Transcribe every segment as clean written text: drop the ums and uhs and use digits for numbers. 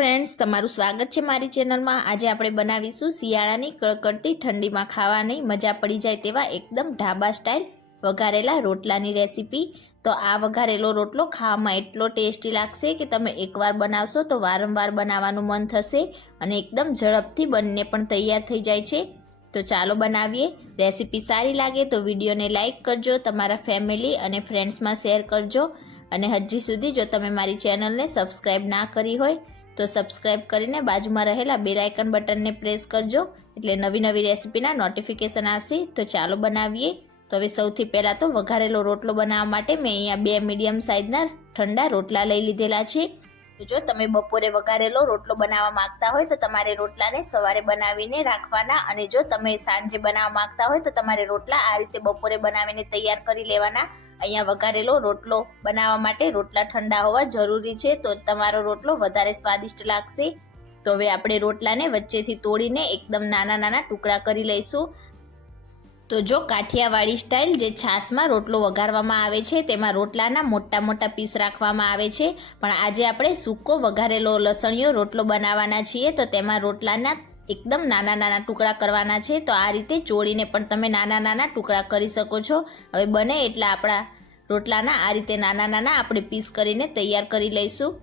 Friends, તમારું સ્વાગત છે મારી ચેનલમાં। આજે આપણે બનાવીશું શિયાળાની કડકડતી ઠંડીમાં ખાવાની મજા પડી જાય તેવા એકદમ ઢાબા સ્ટાઇલ વઘારેલા રોટલાની રેસીપી। તો આ વઘારેલો રોટલો ખાવામાં એટલો ટેસ્ટી લાગશે કે તમે એકવાર બનાવશો તો વારંવાર બનાવવાનું મન થશે અને એકદમ ઝડપથી બનીને પણ તૈયાર થઈ જાય છે। તો ચાલો બનાવીએ। રેસીપી સારી લાગે તો વિડીયોને લાઇક કરજો, તમારા ફેમિલી અને ફ્રેન્ડ્સમાં શેર કરજો અને હજી સુધી જો તમે મારી ચેનલને સબસ્ક્રાઈબ ના કરી હોય તો સબસ્ક્રાઈબ કરીને બાજુમાં રહેલા બેલ આઇકન બટનને પ્રેસ કરજો એટલે નવી નવી રેસીપીના નોટિફિકેશન આવશે। તો ચાલો બનાવીએ। તો હવે સૌથી પહેલાં તો વઘારેલો રોટલો બનાવવા માટે મેં અહીંયા 2 મીડિયમ સાઇઝના ઠંડા રોટલા લઈ લીધેલા છે। તો જો તમે બપોરે વઘારેલો રોટલો બનાવવા માંગતા હોય તો તમારે રોટલાને સવારે બનાવીને રાખવાના અને જો તમે સાંજે બનાવવા માંગતા હોય તો તમારે રોટલા આ રીતે બપોરે બનાવીને તૈયાર કરી લેવાના। અહીંયા વઘારેલો રોટલો બનાવવા માટે રોટલા ઠંડા હોવા જરૂરી છે તો તમારો રોટલો વધારે સ્વાદિષ્ટ લાગશે। તો હવે આપણે રોટલાને વચ્ચેથી તોડીને એકદમ નાના નાના ટુકડા કરી લઈશું। તો જો કાઠિયાવાડી સ્ટાઇલ જે છાશમાં રોટલો વઘારવામાં આવે છે તેમાં રોટલાના મોટા મોટા પીસ રાખવામાં આવે છે, પણ આજે આપણે સૂકો વઘારેલો લસણીયો રોટલો બનાવવાના છીએ તો તેમાં રોટલાના એકદમ નાના નાના ટુકડા કરવાના છે। તો આ રીતે ચોળીને પણ તમે નાના નાના ટુકડા કરી શકો છો। હવે બને એટલા આપણા રોટલાના આ રીતે નાના નાના આપણે પીસ કરીને તૈયાર કરી લઈશું।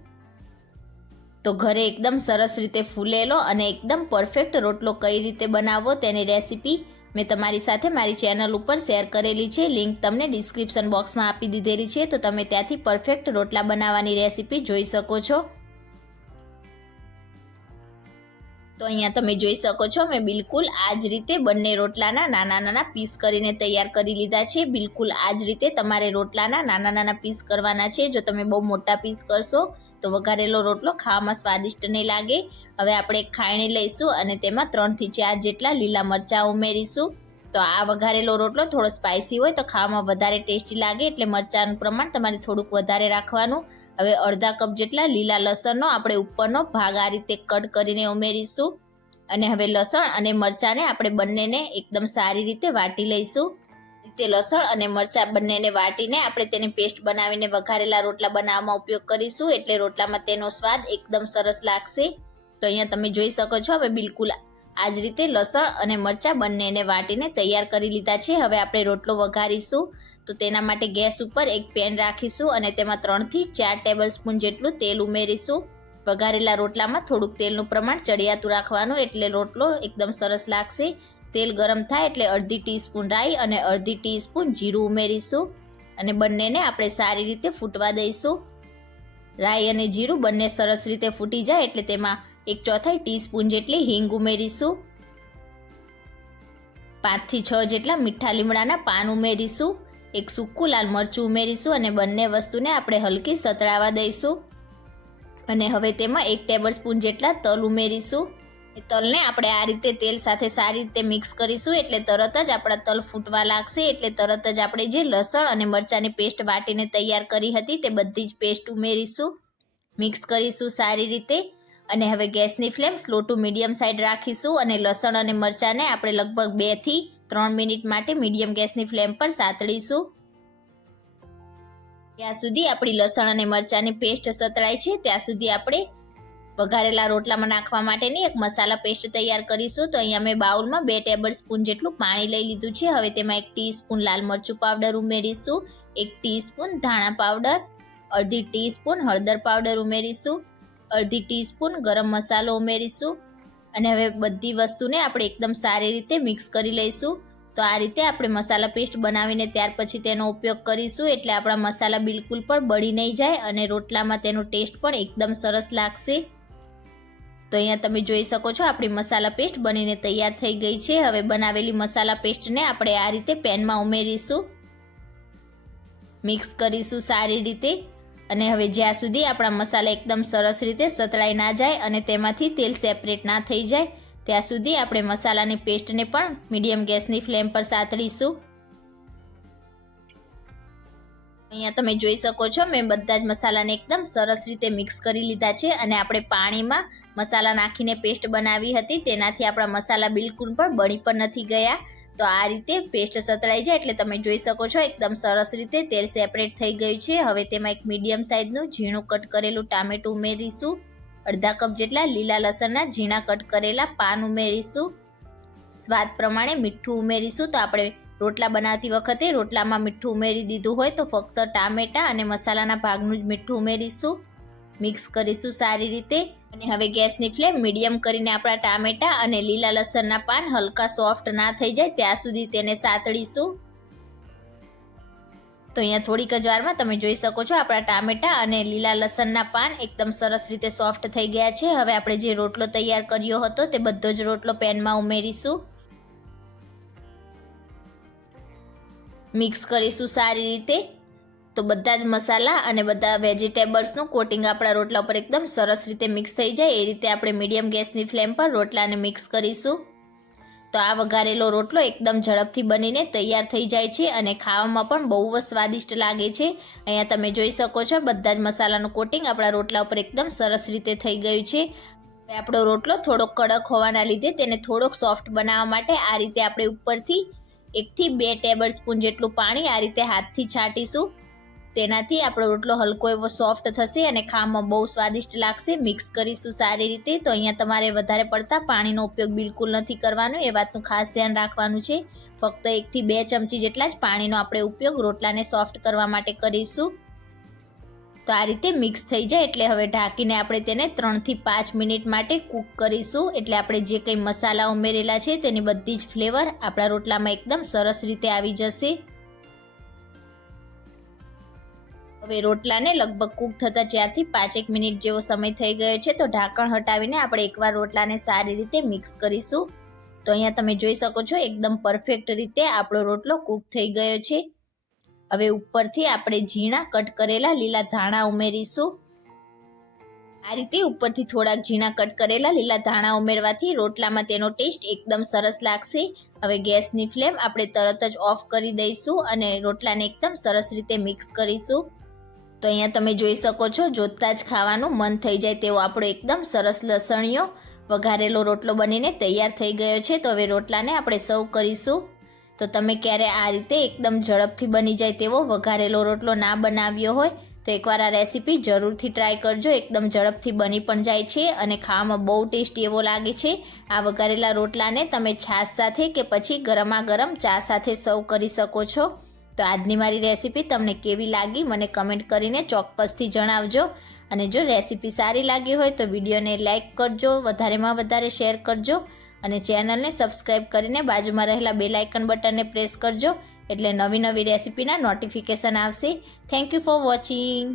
તો ઘરે એકદમ સરસ રીતે ફૂલેલો અને એકદમ પરફેક્ટ રોટલો કઈ રીતે બનાવવો તેની રેસીપી મેં તમારી સાથે મારી ચેનલ ઉપર શેર કરેલી છે। લિંક તમને ડિસ્ક્રિપ્શન બોક્સમાં આપી દીધેલી છે તો તમે ત્યાંથી પરફેક્ટ રોટલા બનાવવાની રેસીપી જોઈ શકો છો। તો અહીંયા તમે જોઈ શકો છો મેં બિલકુલ આ જ રીતે બંને રોટલાના નાના નાના પીસ કરીને તૈયાર કરી લીધા છે। બિલકુલ આ જ રીતે તમારે રોટલાના નાના નાના પીસ કરવાના છે। જો તમે બહુ મોટા પીસ કરશો તો વઘારેલો રોટલો ખાવામાં સ્વાદિષ્ટ નહીં લાગે। હવે આપણે એક ખાયણી લઈશું અને તેમાં 3 થી 4 જેટલા લીલા મરચાં ઉમેરીશું। તો આ વઘારેલો રોટલો થોડો સ્પાઇસી હોય તો ખાવામાં વધારે ટેસ્ટી લાગે એટલે મરચાંનું પ્રમાણ તમારે થોડુંક વધારે રાખવાનું। હવે અડધા કપ જેટલા લીલા લસણનો આપણે ઉપરનો ભાગ આ રીતે કટ કરીને ઉમેરીશું અને હવે લસણ અને મરચાંને આપણે બંનેને એકદમ સારી રીતે વાટી લઈશું। તે લસણ અને મરચાં બંનેને વાટીને આપણે તેની પેસ્ટ બનાવીને વઘારેલા રોટલા બનાવવામાં ઉપયોગ કરીશું એટલે રોટલામાં તેનો સ્વાદ એકદમ સરસ લાગશે। તો અહીંયા તમે જોઈ શકો છો હવે બિલકુલ આ જ રીતે લસણ અને મરચાં બંનેને વાટીને તૈયાર કરી લીધા છે। હવે આપણે રોટલો વઘારીશું તો તેના માટે ગેસ ઉપર એક પેન રાખીશું અને તેમાં 3 થી 4 ટેબલ સ્પૂન જેટલું તેલ ઉમેરીશું। વઘારેલા રોટલામાં થોડુંક તેલનું પ્રમાણ ચડિયાતું રાખવાનું એટલે રોટલો એકદમ સરસ લાગશે। તેલ ગરમ થાય એટલે અડધી ટીસ્પૂન રાઈ અને અડધી ટીસ્પૂન જીરું ઉમેરીશું અને બંનેને આપણે સારી રીતે ફૂટવા દઈશું। રાઈ અને જીરું બંને સરસ રીતે ફૂટી જાય એટલે તેમાં 1/4 ટીસ્પૂન જેટલી હિંગ ઉમેરીશું। 5 થી 6 જેટલા મીઠા લીમડાના પાન ઉમેરીશું। એક સૂકું લાલ મરચું ઉમેરીશું અને બંને વસ્તુને આપણે હલકી સતળાવા દઈશું અને હવે તેમાં 1 ટેબલ સ્પૂન જેટલા તલ ઉમેરીશું। તલને આપણે આ રીતે તેલ સાથે સારી રીતે મિક્સ કરીશું એટલે તરત જ આપણા તલ ફૂટવા લાગશે એટલે તરત જ આપણે જે લસણ અને મરચાંની પેસ્ટ વાટીને તૈયાર કરી હતી તે બધી જ પેસ્ટ ઉમેરીશું, મિક્સ કરીશું સારી રીતે અને હવે ગેસની flame slow to medium side રાખીશું અને લસણ અને મરચાંને આપણે લગભગ 2 થી 3 મિનિટ માટે મીડિયમ ગેસની ફ્લેમ પર સાતળીશું। ત્યાં સુધી આપણી લસણ અને મરચાંની પેસ્ટ સતળાય છે ત્યાં સુધી આપણે વઘારેલા રોટલામાં નાખવા માટેની એક મસાલા પેસ્ટ તૈયાર કરીશું। તો અહીંયા મેં બાઉલમાં 2 ટેબલ સ્પૂન જેટલું પાણી લઈ લીધું છે। હવે તેમાં 1 ટીસ્પૂન લાલ મરચું પાવડર ઉમેરીશું, 1 ટીસ્પૂન ધાણા પાવડર, અડધી ટીસ્પૂન હળદર પાવડર ઉમેરીશું, અડધી ટીસ્પૂન ગરમ મસાલો ઉમેરીશું અને હવે બધી વસ્તુને આપણે એકદમ સારી રીતે મિક્સ કરી લઈશું। તો આ રીતે આપણે મસાલા પેસ્ટ બનાવીને ત્યાર પછી તેનો ઉપયોગ કરીશું એટલે આપણા મસાલા બિલકુલ પણ બળી નહીં જાય અને રોટલામાં તેનો ટેસ્ટ પણ એકદમ સરસ લાગશે। તો અહીંયા તમે જોઈ શકો છો આપણી મસાલા પેસ્ટ બનીને તૈયાર થઈ ગઈ છે। હવે બનાવેલી મસાલા પેસ્ટને આપણે આ રીતે પેનમાં ઉમેરીશું, મિક્સ કરીશું સારી રીતે અને હવે જ્યાં સુધી આપણા મસાલા એકદમ સરસ રીતે સતળાઈ ના જાય અને તેમાંથી તેલ સેપરેટ ના થઈ જાય ત્યાં સુધી આપણે મસાલાની પેસ્ટને પણ મીડિયમ ગેસની ફ્લેમ પર સાતળીશું। અહીંયા તમે જોઈ શકો છો મેં બધા જ મસાલાને એકદમ સરસ રીતે મિક્સ કરી લીધા છે અને આપણે પાણીમાં મસાલા નાખીને પેસ્ટ બનાવી હતી તેનાથી આપણા મસાલા બિલકુલ પણ બળી પણ નથી ગયા। તો આ રીતે પેસ્ટ સતળાઈ જાય એટલે તમે જોઈ શકો છો એકદમ સરસ રીતે તેલ સેપરેટ થઈ ગયું છે। હવે તેમાં એક મીડિયમ સાઇઝનું ઝીણું કટ કરેલું ટામેટું ઉમેરીશું, અડધા કપ જેટલા લીલા લસણના ઝીણા કટ કરેલા પાન ઉમેરીશું. સ્વાદ પ્રમાણે મીઠું ઉમેરીશું. તો આપણે રોટલા બનાવતી વખતે રોટલામાં મીઠું ઉમેરી દીધું હોય તો ફક્ત ટામેટાં અને મસાલાના ભાગનું જ મીઠું ઉમેરીશું. મિક્સ કરીશું સારી રીતે. અને હવે ગેસની ફ્લેમ મીડિયમ કરીને આપણા ટામેટાં અને લીલા લસણના પાન હલકા સોફ્ટ ના થઈ જાય ત્યાં સુધી તેને સાતળીશું. તો અહીંયા થોડીક જ વારમાં તમે જોઈ શકો છો આપણા ટામેટાં અને લીલા લસણના પાન એકદમ સરસ રીતે સોફ્ટ થઈ ગયા છે. હવે આપણે જે રોટલો તૈયાર કર્યો હતો તે બધો જ રોટલો પેનમાં ઉમેરીશું. મિક્સ કરીશું સારી રીતે. તો બધા જ મસાલા અને બધા વેજીટેબલ્સનું કોટિંગ આપણા રોટલા ઉપર એકદમ સરસ રીતે મિક્સ થઈ જાય એ રીતે આપણે મીડિયમ ગેસની ફ્લેમ પર રોટલાને મિક્સ કરીશું. તો આ વઘારેલો રોટલો એકદમ ઝડપથી બનીને તૈયાર થઈ જાય છે અને ખાવામાં પણ બહુ જ સ્વાદિષ્ટ લાગે છે. અહીંયા તમે જોઈ શકો છો બધા જ મસાલાનું કોટિંગ આપણા રોટલા ઉપર એકદમ સરસ રીતે થઈ ગયું છે. આપણો રોટલો થોડોક કડક હોવાના લીધે તેને થોડોક સોફ્ટ બનાવવા માટે આ રીતે આપણે ઉપરથી 1 થી 2 ટેબલ સ્પૂન જેટલું પાણી આ રીતે હાથથી છાંટીશું. તેનાથી આપણો રોટલો હલકો એવો સોફ્ટ થશે અને ખાવામાં બહુ સ્વાદિષ્ટ લાગશે. મિક્સ કરીશું સારી રીતે. તો અહીંયા તમારે વધારે પડતા પાણીનો ઉપયોગ બિલકુલ નથી કરવાનો, એ વાતનું ખાસ ધ્યાન રાખવાનું છે. ફક્ત 1 થી 2 ચમચી જેટલા જ પાણીનો આપણે ઉપયોગ રોટલાને સોફ્ટ કરવા માટે કરીશું. તો આ રીતે મિક્સ થઈ જાય એટલે હવે ઢાંકીને આપણે તેને 3 થી 5 મિનિટ માટે કૂક કરીશું. એટલે આપણે જે કંઈ મસાલા ઉમેરેલા છે તેની બધી જ ફ્લેવર આપણા રોટલામાં એકદમ સરસ રીતે આવી જશે. હવે રોટલાને લગભગ કૂક થતાં 4 થી 5 મિનિટ જેવો સમય થઈ ગયો છે. તો ઢાંકણ હટાવીને આપણે એકવાર રોટલાને સારી રીતે મિક્સ કરીશું. તો અહીંયા તમે જોઈ શકો છો એકદમ પરફેક્ટ રીતે આપણો રોટલો કૂક થઈ ગયો છે. હવે ઉપરથી આપણે ઝીણા કટ કરેલા લીલા ધાણા ઉમેરીશું. આ રીતે ઉપરથી થોડાક ઝીણા કટ કરેલા લીલા ધાણા ઉમેરવાથી રોટલામાં તેનો ટેસ્ટ એકદમ સરસ લાગશે. હવે ગેસની ફ્લેમ આપણે તરત જ ઓફ કરી દઈશું અને રોટલાને એકદમ સરસ રીતે મિક્સ કરીશું. તો અહીંયા તમે જોઈ શકો છો જોતાં જ ખાવાનું મન થઈ જાય તેવો આપણો એકદમ સરસ લસણીયો વઘારેલો રોટલો બનીને તૈયાર થઈ ગયો છે. તો હવે રોટલાને આપણે સર્વ કરીશું. તો તમે ક્યારે આ રીતે એકદમ ઝડપથી બની જાય તેવો વઘારેલો રોટલો ના બનાવ્યો હોય તો એકવાર આ રેસીપી જરૂરથી ટ્રાય કરજો. એકદમ ઝડપથી બની પણ જાય છે અને ખાવામાં બહુ ટેસ્ટી એવો લાગે છે. આ વઘારેલા રોટલાને તમે છાશ સાથે કે પછી ગરમા ગરમ ચા સાથે સર્વ કરી શકો છો. તો આજની મારી રેસીપી તમને કેવી લાગી મને કમેન્ટ કરીને ચોક્કસથી જણાવજો. અને જો રેસીપી સારી લાગી હોય તો વિડીયોને લાઇક કરજો, વધારેમાં વધારે શેર કરજો અને ચેનલને સબસ્ક્રાઈબ કરીને બાજુમાં રહેલા બેલ આઇકન બટનને પ્રેસ કરજો એટલે નવી રેસીપીના નોટિફિકેશન આવશે. Thank you for watching.